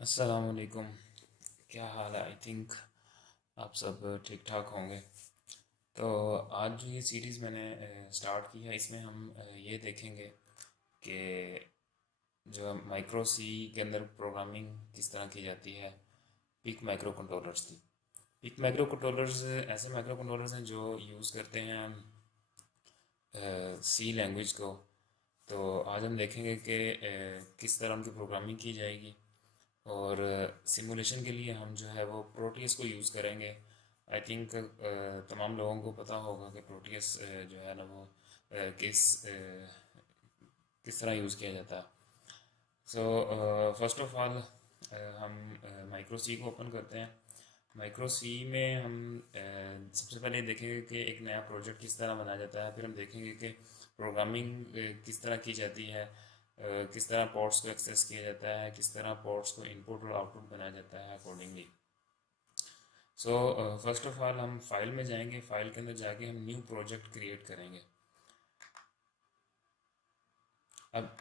अस्सलामुअलैकुम। क्या हाल है? आई थिंक आप सब ठीक ठाक होंगे। तो आज जो ये सीरीज़ मैंने स्टार्ट की है, इसमें हम ये देखेंगे कि जो माइक्रो सी के अंदर प्रोग्रामिंग किस तरह की जाती है पिक माइक्रो कंट्रोलर्स की। पिक माइक्रो कंट्रोलर्स ऐसे माइक्रो कंट्रोलर्स हैं जो यूज़ करते हैं सी लैंग्वेज को। तो आज हम देखेंगे कि किस तरह उनकी प्रोग्रामिंग की जाएगी। और सिमुलेशन के लिए हम जो है वो प्रोटीएस को यूज़ करेंगे। आई थिंक तमाम लोगों को पता होगा कि प्रोटीएस जो है ना वो किस तरह यूज़ किया जाता है। सो फर्स्ट ऑफ ऑल हम माइक्रो सी को ओपन करते हैं। माइक्रो सी में हम सबसे पहले देखेंगे कि एक नया प्रोजेक्ट किस तरह बनाया जाता है। फिर हम देखेंगे कि प्रोग्रामिंग किस तरह की जाती है, किस तरह पोर्ट्स को एक्सेस किया जाता है, किस तरह पोर्ट्स को इनपुट और आउटपुट बनाया जाता है accordingly. So first of all हम फाइल में जाएंगे। फाइल के अंदर जाके हम न्यू प्रोजेक्ट क्रिएट करेंगे। अब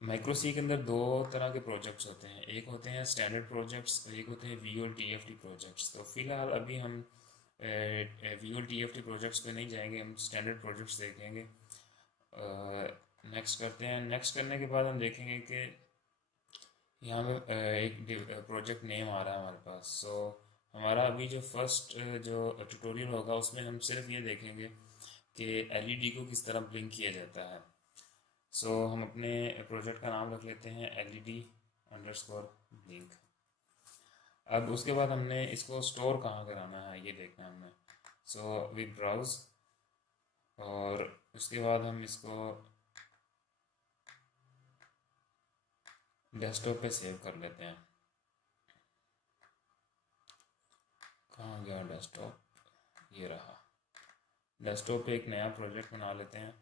माइक्रो सी के अंदर दो तरह के प्रोजेक्ट्स होते हैं, एक होते हैं स्टैंडर्ड प्रोजेक्ट्स और एक होते हैं V O T F T projects. तो फिलहाल अभी हम V O T F T projects पे नहीं जाएंगे, हम स्टैंडर्ड प्रोजेक्ट्स देखेंगे। नेक्स्ट करते हैं। नेक्स्ट करने के बाद हम देखेंगे कि यहाँ पे एक प्रोजेक्ट नेम आ रहा है हमारे पास। सो हमारा अभी जो फर्स्ट जो ट्यूटोरियल होगा उसमें हम सिर्फ ये देखेंगे कि एलईडी को किस तरह ब्लिंक किया जाता है। सो हम अपने प्रोजेक्ट का नाम रख लेते हैं एलईडी अंडरस्कोर ब्लिंक। अब उसके बाद हमने इसको स्टोर कहाँ कराना है ये देखना है हमने। सो वी ब्राउज और उसके बाद हम इसको डेस्कटॉप पे सेव कर लेते हैं। कहाँ गया डेस्कटॉप? ये रहा। डेस्कटॉप पे एक नया प्रोजेक्ट बना लेते हैं।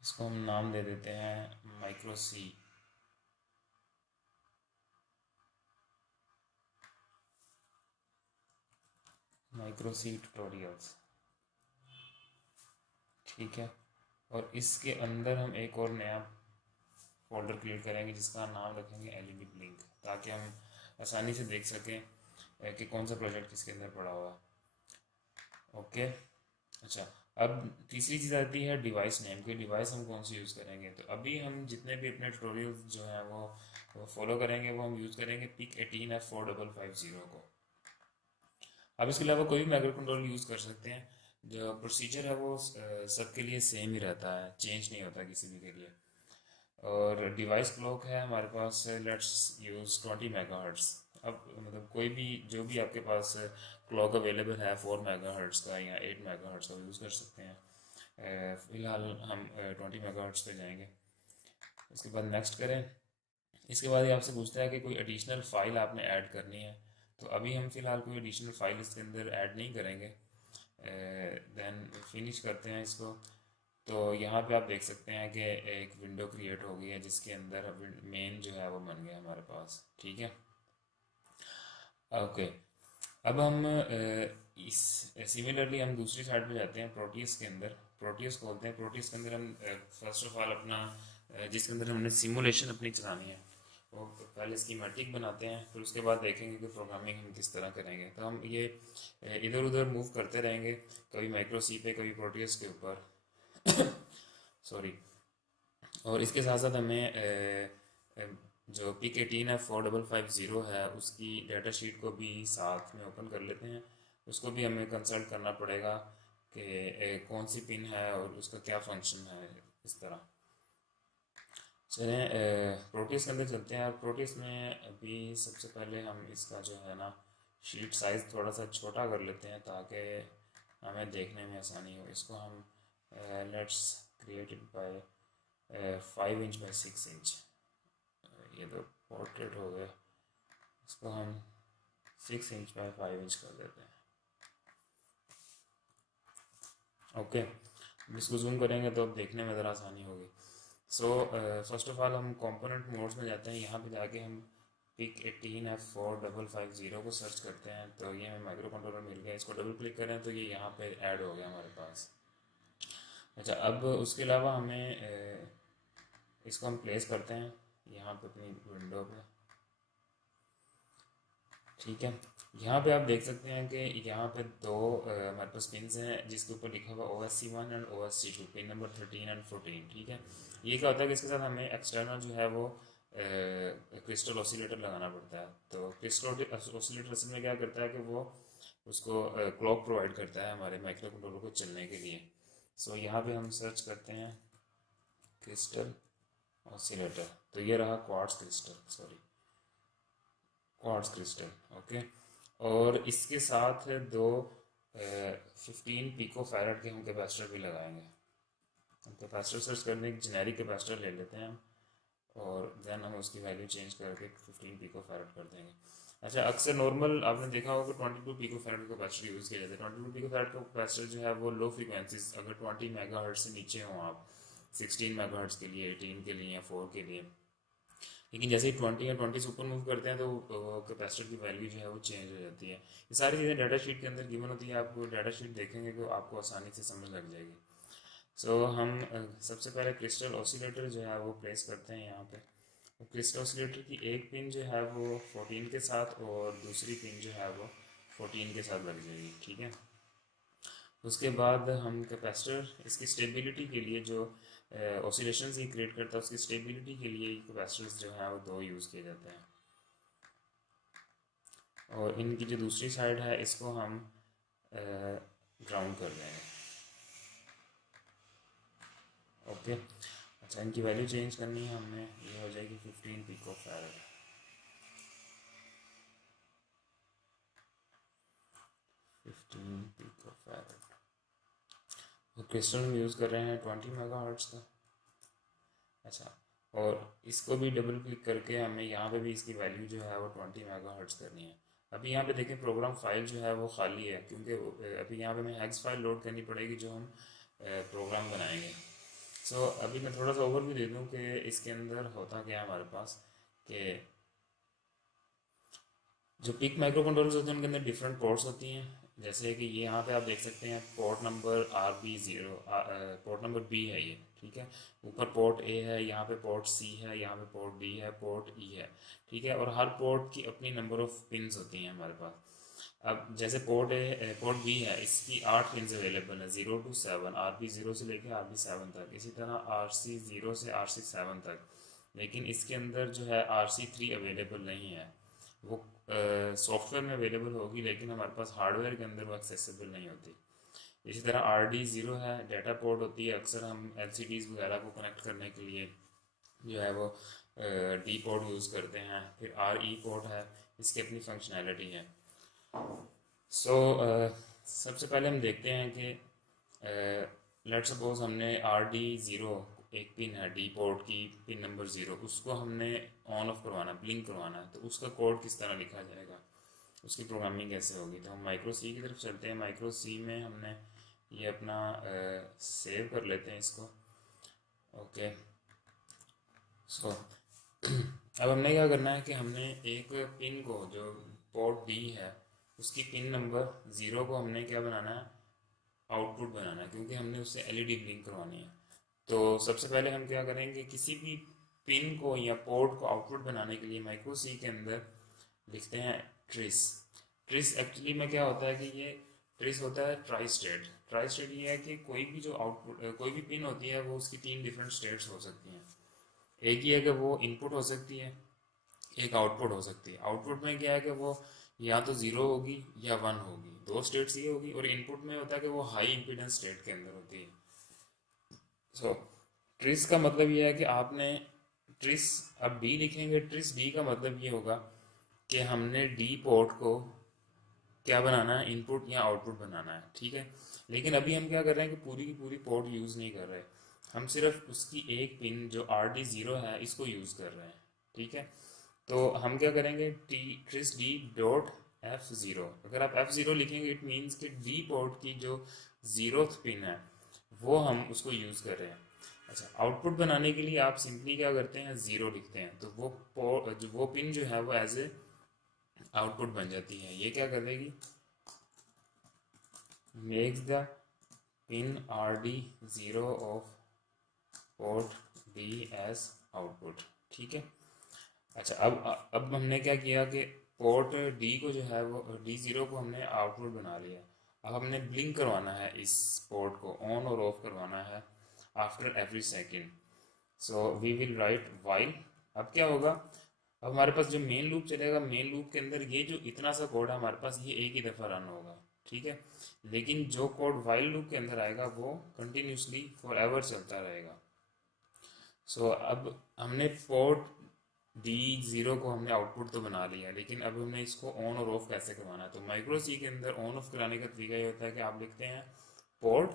इसको हम नाम दे देते हैं माइक्रो सी। माइक्रो सी ट्यूटोरियल्स, ठीक है। और इसके अंदर हम एक और नया फोल्डर क्रिएट करेंगे जिसका नाम रखेंगे एलईडी ब्लिंक, ताकि हम आसानी से देख सकें कि कौन सा प्रोजेक्ट किसके अंदर पड़ा हुआ है। ओके। अच्छा, अब तीसरी चीज़ आती है डिवाइस नेम की। डिवाइस हम कौन सी यूज़ करेंगे? तो अभी हम जितने भी अपने ट्यूटोरियल जो है वो फॉलो करेंगे, वो हम यूज़ करेंगे पिक 18F4550 को। अब इसके अलावा कोई भी माइक्रो कंट्रोल यूज़ कर सकते हैं। जो प्रोसीजर है वो सबके लिए सेम ही रहता है, चेंज नहीं होता किसी भी के लिए। और डिवाइस क्लॉक है हमारे पास, लेट्स यूज़ 20 मेगाहर्ट्ज़। अब मतलब कोई भी जो भी आपके पास क्लॉक अवेलेबल है 4 मेगाहर्ट्ज़ का या 8 मेगाहर्ट्ज़ का यूज़ कर सकते हैं। फ़िलहाल हम 20 मेगाहर्ट्ज़ पे जाएंगे। उसके बाद नेक्स्ट करें। इसके बाद ये आपसे पूछता है कि कोई एडिशनल फ़ाइल आपने ऐड करनी है। तो अभी हम फ़िलहाल कोई एडिशनल फ़ाइल इसके अंदर ऐड नहीं करेंगे। देन फिनिश करते हैं इसको। तो यहाँ पे आप देख सकते हैं कि एक विंडो क्रिएट हो गई है जिसके अंदर मेन जो है वो बन गया हमारे पास, ठीक है। ओके। अब हम इस सिमिलरली हम दूसरी साइड पे जाते हैं, प्रोटीएस के अंदर। प्रोटीएस खोलते हैं। प्रोटीएस के अंदर हम फर्स्ट ऑफ ऑल अपना जिसके अंदर हमने सिमुलेशन अपनी चलानी है वो पहले स्कीमेटिक बनाते हैं। फिर उसके बाद देखेंगे कि प्रोग्रामिंग हम किस तरह करेंगे। तो हम ये इधर उधर मूव करते रहेंगे, कभी माइक्रो सी पे कभी प्रोटीएस के ऊपर। सॉरी। और इसके साथ साथ हमें जो PIC18F4550 है उसकी डाटा शीट को भी साथ में ओपन कर लेते हैं। उसको भी हमें कंसल्ट करना पड़ेगा कि कौन सी पिन है और उसका क्या फंक्शन है, इस तरह। चलें प्रोटीस के अंदर चलते हैं। प्रोटीस में अभी सबसे पहले हम इसका जो है ना शीट साइज़ थोड़ा सा छोटा कर लेते हैं ताकि हमें देखने में आसानी हो। इसको हम let's create it by 5 inch by 6 inch. ये तो पोर्ट्रेट हो गया। इसको हम 6 इंच बाय 5 इंच कर देते हैं। ओके। इसको जूम करेंगे तो अब देखने में ज़रा आसानी होगी। सो फर्स्ट ऑफ ऑल हम कंपोनेंट मोड्स में जाते हैं। यहाँ पे जाके हम PIC18F4550 को सर्च करते हैं। तो ये हमें माइक्रो कंट्रोलर मिल गया। इसको डबल क्लिक करें तो ये यहाँ पे ऐड हो गया हमारे पास। अच्छा, अब उसके अलावा हमें इसको हम प्लेस करते हैं यहाँ पे अपनी विंडो पे, ठीक है। यहाँ पे आप देख सकते हैं कि यहाँ पे दो हमारे पास पिन्स हैं जिसके ऊपर लिखा हुआ OSC1 and OSC2, pin number 13 and 14, ठीक है। ये क्या होता है कि इसके साथ हमें एक्सटर्नल जो है वो क्रिस्टल ऑसिलेटर लगाना पड़ता है। तो क्रिस्टल ऑसिलेटर असल में क्या करता है कि वो उसको क्लॉक प्रोवाइड करता है हमारे माइक्रो कंट्रोलर को चलने के लिए। सो यहाँ पे हम सर्च करते हैं क्रिस्टल ऑसिलेटर, तो ये रहा क्वार्ट्ज क्रिस्टल, ओके। और इसके साथ दो 15 पिको फैरड के हम कैपेसिटर भी लगाएंगे। हम कैपेसिटर सर्च करने एक जेनेरिक कैपेसिटर ले लेते हैं और देन हम उसकी वैल्यू चेंज करके 15 पिको फैरड कर देंगे। अच्छा, अक्सर नॉर्मल आपने देखा होगा कि 22 पिको फैरड का कैपेसिटर यूज़ किया जाता है। 22 पिको फैरड का कैपेसिटर जो है वो लो फ्रीक्वेंसीज, अगर 20 मेगाहर्ट्ज से नीचे हों आप, 16 मेगाहर्ट्ज के लिए, 18 के लिए या 4 के लिए, लेकिन जैसे ही 20 या 20 से ऊपर मूव करते हैं तो कैपेसिटर की वैल्यू जो है वो चेंज हो जाती है। ये सारी चीज़ें डाटा शीट के अंदर गिवन होती है, आप डाटा शीट देखेंगे तो आपको आसानी से समझ लग जाएगी। सो हम सबसे पहले क्रिस्टल ऑसिलेटर जो है वो प्लेस करते हैं यहाँ पे। क्रिस्टल ऑसिलेटर की एक पिन जो है वो 14 के साथ और दूसरी पिन जो है वो 14 के साथ लग जाएगी, ठीक है। उसके बाद हम कैपेसिटर इसकी स्टेबिलिटी के लिए जो ऑसिलेशंस ये क्रिएट करता है उसकी स्टेबिलिटी के लिए कैपेसिटर्स जो है वो दो यूज़ किए जाते हैं। और इनकी जो दूसरी साइड है इसको हम ग्राउंड कर देंगे, ओके। अच्छा, इनकी वैल्यू चेंज करनी है हमने, ये हो जाएगी 15 पिको फैरड, 15 पिको फैरड। तो क्रिस्टल में यूज़ कर रहे हैं 20 मेगाहर्ट्ज का। अच्छा, और इसको भी डबल क्लिक करके हमें यहाँ पे भी इसकी वैल्यू जो है वो 20 मेगाहर्ट्ज करनी है। अभी यहाँ पे देखें प्रोग्राम फाइल जो है वो खाली है, क्योंकि अभी यहाँ पे हमें हेक्स फाइल लोड करनी पड़ेगी जो हम प्रोग्राम बनाएंगे। सो अभी मैं थोड़ा सा ओवरव्यू दे दूँ कि इसके अंदर होता क्या है हमारे पास, कि जो पिक माइक्रो कंट्रोलर्स होते हैं उनके अंदर डिफरेंट पोर्ट्स होती हैं। जैसे कि ये यहाँ पे आप देख सकते हैं port number RB0, port number B है ये, ठीक है। ऊपर पोर्ट A है, यहाँ पे पोर्ट C है, यहाँ पे पोर्ट D है, पोर्ट E है, ठीक है। और हर पोर्ट की अपनी नंबर ऑफ पिन्स होती हैं हमारे पास। अब जैसे पोर्ट B है, इसकी 8 पिन्स अवेलेबल हैं, 0 to 7, RB0 से लेकर RB7 तक, इसी तरह RC0 से RC7 तक। लेकिन इसके अंदर जो है RC3 अवेलेबल नहीं है, वो सॉफ्टवेयर में अवेलेबल होगी लेकिन हमारे पास हार्डवेयर के अंदर वो एक्सेसिबल नहीं होती। इसी तरह RD0 है, डाटा पोर्ट होती है, अक्सर हम LCDs वगैरह को कनेक्ट करने के लिए जो है वो D पोर्ट यूज़ करते हैं। फिर RE पोर्ट है, इसकी अपनी फंक्शनैलिटी है। सो सबसे पहले हम देखते हैं कि लेट सपोज हमने RD0, एक पिन है D पोर्ट की, पिन नंबर 0, उसको हमने ऑन ऑफ करवाना, ब्लिंक करवाना है, तो उसका कोड किस तरह लिखा जाएगा, उसकी प्रोग्रामिंग कैसे होगी। तो हम माइक्रो सी की तरफ चलते हैं। माइक्रो सी में हमने ये अपना सेव कर लेते हैं इसको, ओके। सो अब हमने क्या करना है कि हमने एक पिन को, जो पोर्ट D है, उसकी पिन नंबर 0 को हमने क्या बनाना है, आउटपुट बनाना है, क्योंकि हमने उससे LED ब्लिंक करवानी है। तो सबसे पहले हम क्या करेंगे, किसी भी पिन को या पोर्ट को आउटपुट बनाने के लिए माइक्रो सी के अंदर लिखते हैं ट्रिस। ट्रिस एक्चुअली में क्या होता है कि ये ट्रिस होता है ट्राई स्टेट। ट्राई स्टेट ये है कि कोई भी जो आउटपुट, कोई भी पिन होती है वो उसकी 3 डिफरेंट स्टेट्स हो सकती हैं। एक ही है कि वो इनपुट हो सकती है, एक आउटपुट हो सकती है। आउटपुट में क्या है कि वो या तो 0 होगी या 1 होगी, दो स्टेट्स ये होगी। और इनपुट में होता है कि वो हाई इम्पीडेंस स्टेट के अंदर होती है। सो ट्रिस का मतलब ये है कि आपने ट्रिस, अब डी लिखेंगे, ट्रिस डी का मतलब ये होगा कि हमने डी पोर्ट को क्या बनाना है, इनपुट या आउटपुट बनाना है, ठीक है। लेकिन अभी हम क्या कर रहे हैं कि पूरी की पूरी पोर्ट यूज़ नहीं कर रहे, हम सिर्फ उसकी एक पिन जो RD0 है इसको यूज़ कर रहे हैं, ठीक है। तो हम क्या करेंगे, ट्रिस डी डॉट F0। अगर आप F0 लिखेंगे इट मीन्स कि डी पोर्ट की जो 0th पिन है वो हम उसको यूज़ कर रहे हैं। अच्छा, आउटपुट बनाने के लिए आप सिंपली क्या करते हैं, 0 लिखते हैं, तो वो पिन जो है वो एज ए आउटपुट बन जाती है। ये क्या कर देगी, makes the pin RD0 of port D as output. ठीक है। अच्छा, अब हमने क्या किया कि पोर्ट डी को जो है वो D0 को हमने आउटपुट बना लिया। अब हमने ब्लिंक करवाना है, इस पोर्ट को ऑन और ऑफ करवाना है after every second. So we will write while. अब क्या होगा, अब हमारे पास जो मेन लूप चलेगा, मेन लूप के अंदर ये जो इतना सा कोड है हमारे पास, ये एक ही दफ़ा रन होगा। ठीक है। लेकिन जो कोड वाइल लूप के अंदर आएगा वो कंटिन्यूसली फॉर एवर चलता रहेगा। सो अब हमने पोर्ट D0 को हमने आउटपुट तो बना लिया, लेकिन अब हमने इसको ऑन और ऑफ कैसे करवाना है। तो माइक्रो सी के अंदर ऑन ऑफ कराने का तरीका ये होता है कि आप लिखते हैं पोर्ट,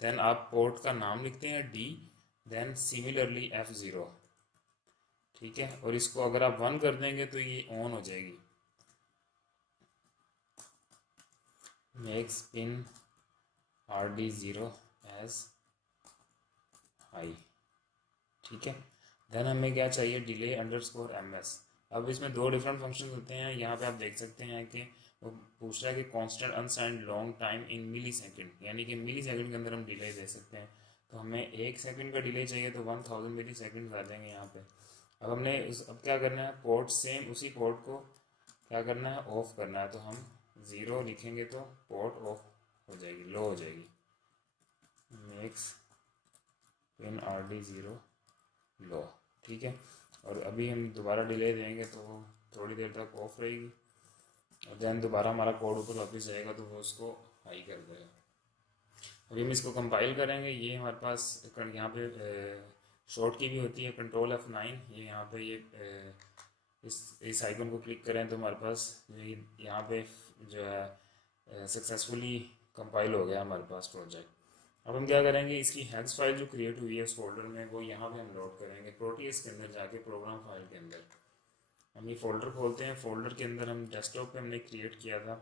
देन आप पोर्ट का नाम लिखते हैं D, देन सिमिलरली F0। ठीक है। और इसको अगर आप 1 कर देंगे तो ये ऑन हो जाएगी। Makes pin RD0 as high. ठीक है। देन हमें क्या चाहिए, डिले अंडरस्कोर MS। अब इसमें दो डिफरेंट फंक्शन होते हैं। यहाँ पे आप देख सकते हैं कि वो पूछ रहा है कि constant unsigned long time in millisecond, यानी कि मिली सेकेंड के अंदर हम डिले दे सकते हैं। तो हमें 1 सेकेंड का डिले चाहिए तो 1000 मिली सेकेंड आ जाएंगे यहाँ पे। अब क्या करना है, पोर्ट सेम उसी पोर्ट को क्या करना है, ऑफ करना है। तो हम 0 लिखेंगे तो पोर्ट ऑफ हो जाएगी, लो हो जाएगी। मेक्स पिन RD0 लो। ठीक है। और अभी हम दोबारा डिले देंगे तो थोड़ी देर तक ऑफ रहेगी, और देन दोबारा हमारा कोड ऊपर वापस जाएगा तो वो उसको हाई कर देगा। अभी हम इसको कंपाइल करेंगे। ये हमारे पास यहाँ पे शॉर्ट की भी होती है, कंट्रोल F9। ये यहाँ पे ये इस आइकन को क्लिक करें तो हमारे पास ये यहाँ पे जो है सक्सेसफुली कंपाइल हो गया हमारे पास प्रोजेक्ट। अब हम क्या करेंगे, इसकी हेक्स फाइल जो क्रिएट हुई है उस फोल्डर में, वो यहाँ पे हम लोड करेंगे प्रोटीएस के अंदर जाके, प्रोग्राम फाइल के अंदर। हम ये फोल्डर खोलते हैं। फोल्डर के अंदर हम डेस्कटॉप पे हमने क्रिएट किया था,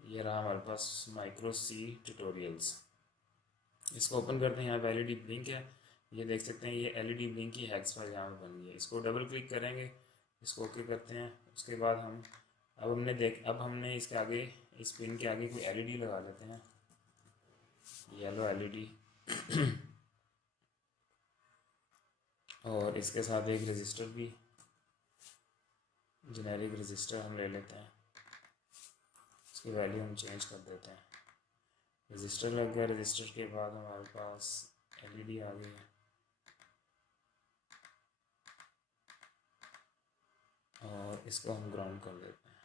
ये रहा हमारे पास माइक्रो सी ट्यूटोरियल्स। इसको ओपन करते हैं। यहाँ पे LED ब्लिंक है, ये देख सकते हैं, ये LED ब्लिंक की हेक्स फाइल यहाँ पे बन गई है। इसको डबल क्लिक करेंगे, इसको ओके करते हैं। उसके बाद अब हमने इसके आगे, इस पिन के आगे कोई LED लगा देते हैं, येलो LED। और इसके साथ एक रजिस्टर भी, जेनेरिक रजिस्टर हम ले लेते हैं। इसकी वैल्यू हम चेंज कर देते हैं। रजिस्टर लग गया। रजिस्टर के बाद हमारे पास LED आ गई है, और इसको हम ग्राउंड कर देते हैं।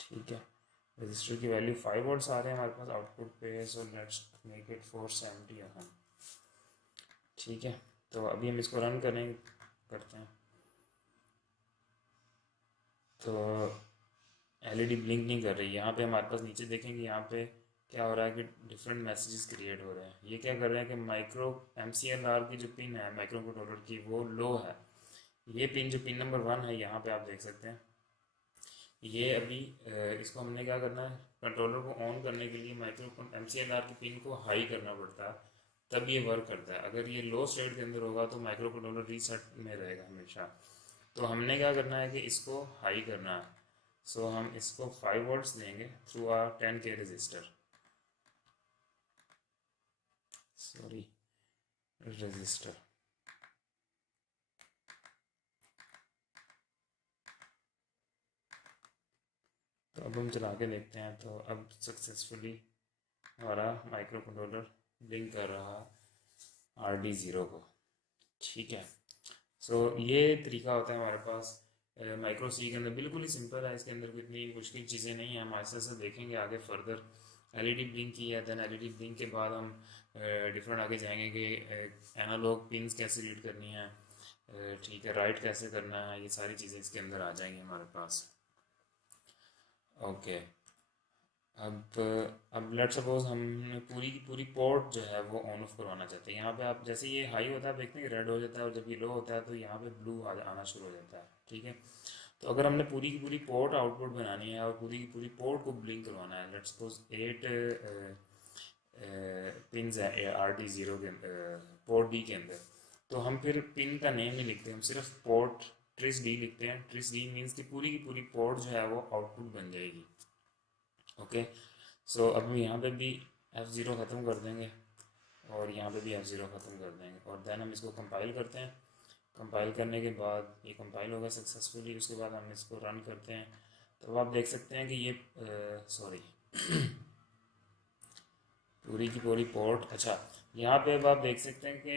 ठीक है। रजिस्टर की वैल्यू 5 वोल्ट्स आ रहे हैं हमारे पास आउटपुट पे, so let's make it 470 ohm. ठीक है। तो अभी हम इसको रन करते हैं। तो LED ब्लिंक नहीं कर रही। यहाँ पे हमारे पास नीचे देखेंगे, यहाँ पे क्या हो रहा है कि डिफरेंट मैसेजेस क्रिएट हो रहे हैं। ये क्या कर रहे हैं कि माइक्रो MCLR की जो पिन है माइक्रो कंट्रोलर की, वो लो है। ये पिन जो पिन नंबर 1 है, यहाँ पे आप देख सकते हैं, ये अभी इसको हमने क्या करना है, कंट्रोलर को ऑन करने के लिए माइक्रो MCLR की पिन को हाई करना पड़ता है, तब ये वर्क करता है। अगर ये लो स्टेट के अंदर होगा तो माइक्रो कंट्रोलर रीसेट में रहेगा हमेशा। तो हमने क्या करना है कि इसको हाई करना है। सो हम इसको 5 वोल्ट्स देंगे थ्रू आ 10K रजिस्टर, सॉरी रजिस्टर। तो अब हम चला के देखते हैं। तो अब सक्सेसफुली हमारा माइक्रो कंट्रोलर लिंक कर रहा है RD0 को। ठीक है। सो ये तरीका होता है हमारे पास माइक्रो सी के अंदर। बिल्कुल ही सिंपल है, इसके अंदर कोई इतनी मुश्किल चीज़ें नहीं हैं। हम ऐसे से देखेंगे आगे फर्दर। LED ब्लिंक की है, देन LED ब्लिंक के बाद हम डिफरेंट आगे जाएंगे कि एनालॉग पिन्स कैसे रीड करनी है, ठीक है, राइट कैसे करना है, ये सारी चीज़ें इसके अंदर आ जाएंगी हमारे पास। ओके। अब लेट सपोज हमने पूरी की पूरी पोर्ट जो है वो ऑन ऑफ करवाना चाहते हैं। यहाँ पे आप जैसे ये हाई होता है, आप देखते हैं कि रेड हो जाता है, और जब ये लो होता है तो यहाँ पे ब्लू आना शुरू हो जाता है। ठीक है। तो अगर हमने पूरी की पूरी पोर्ट आउटपुट बनानी है और पूरी की पूरी पोर्ट को ब्लिंक करवाना है, लेट सपोज 8 पिन्स है RD0 के पोर्ट D के अंदर, तो हम फिर पिन का नेम नहीं लिखते, हम सिर्फ पोर्ट ट्रिस D लिखते हैं। ट्रिस D मीन्स कि पूरी की पूरी पोर्ट जो है वो आउटपुट बन जाएगी। ओके। सो अब हम यहाँ पे भी F0 ख़त्म कर देंगे, और यहाँ पे भी F0 ख़त्म कर देंगे और देन हम इसको कंपाइल करते हैं। कंपाइल करने के बाद ये कंपाइल होगा सक्सेसफुली, उसके बाद हम इसको रन करते हैं। तो आप देख सकते हैं कि ये सॉरी पूरी की पूरी पोर्ट, अच्छा यहाँ पे अब आप देख सकते हैं कि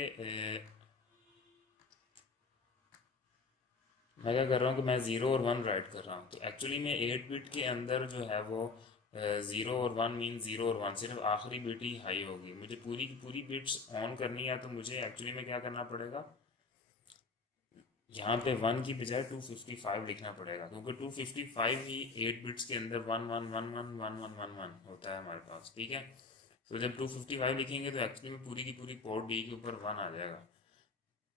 मैं क्या कर रहा हूँ कि मैं ज़ीरो और वन राइट कर रहा हूँ। तो एक्चुअली में 8 बिट के अंदर जो है वो ज़ीरो और वन मीन ज़ीरो और वन, सिर्फ आखिरी बिट ही हाई होगी। मुझे पूरी की पूरी बिट्स ऑन करनी है, तो मुझे एक्चुअली में क्या करना पड़ेगा, यहाँ पे वन की बजाय 255 लिखना पड़ेगा, क्योंकि 255 ही 8 बिट्स के अंदर one one one one one one one one होता है हमारे पास, ठीक है। तो जब 255 लिखेंगे तो एक्चुअली में पूरी की पूरी पोर्ट डी के ऊपर वन आ जाएगा।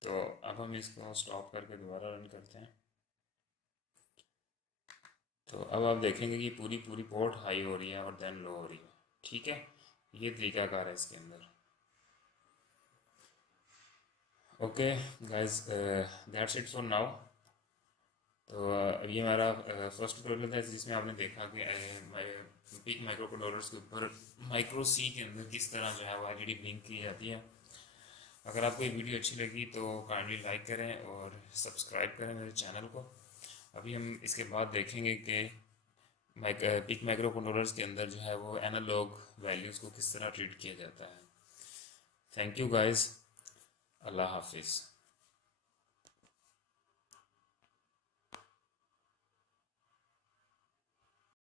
तो अब हम इसको स्टॉप करके दोबारा रन करते हैं। तो अब आप देखेंगे कि पूरी पूरी पोर्ट हाई हो रही है और देन लो हो रही है, ठीक है। ये तरीकाकार है इसके अंदर। Okay guys, that's it for now. तो ये हमारा फर्स्ट ट्यूटोरियल था जिसमें आपने देखा कि पिक माइक्रो कंट्रोलर्स के ऊपर माइक्रो सी के अंदर किस तरह जो है वो एलईडी ब्लिंक की जाती है। अगर आपको ये वीडियो अच्छी लगी तो काइंडली लाइक करें और सब्सक्राइब करें मेरे चैनल को। अभी हम इसके बाद देखेंगे कि पिक माइक्रो कंट्रोलर्स के अंदर जो है वो एनालॉग वैल्यूज़ को किस तरह ट्रीट किया जाता है। थैंक यू गाइस, अल्लाह हाफिज़।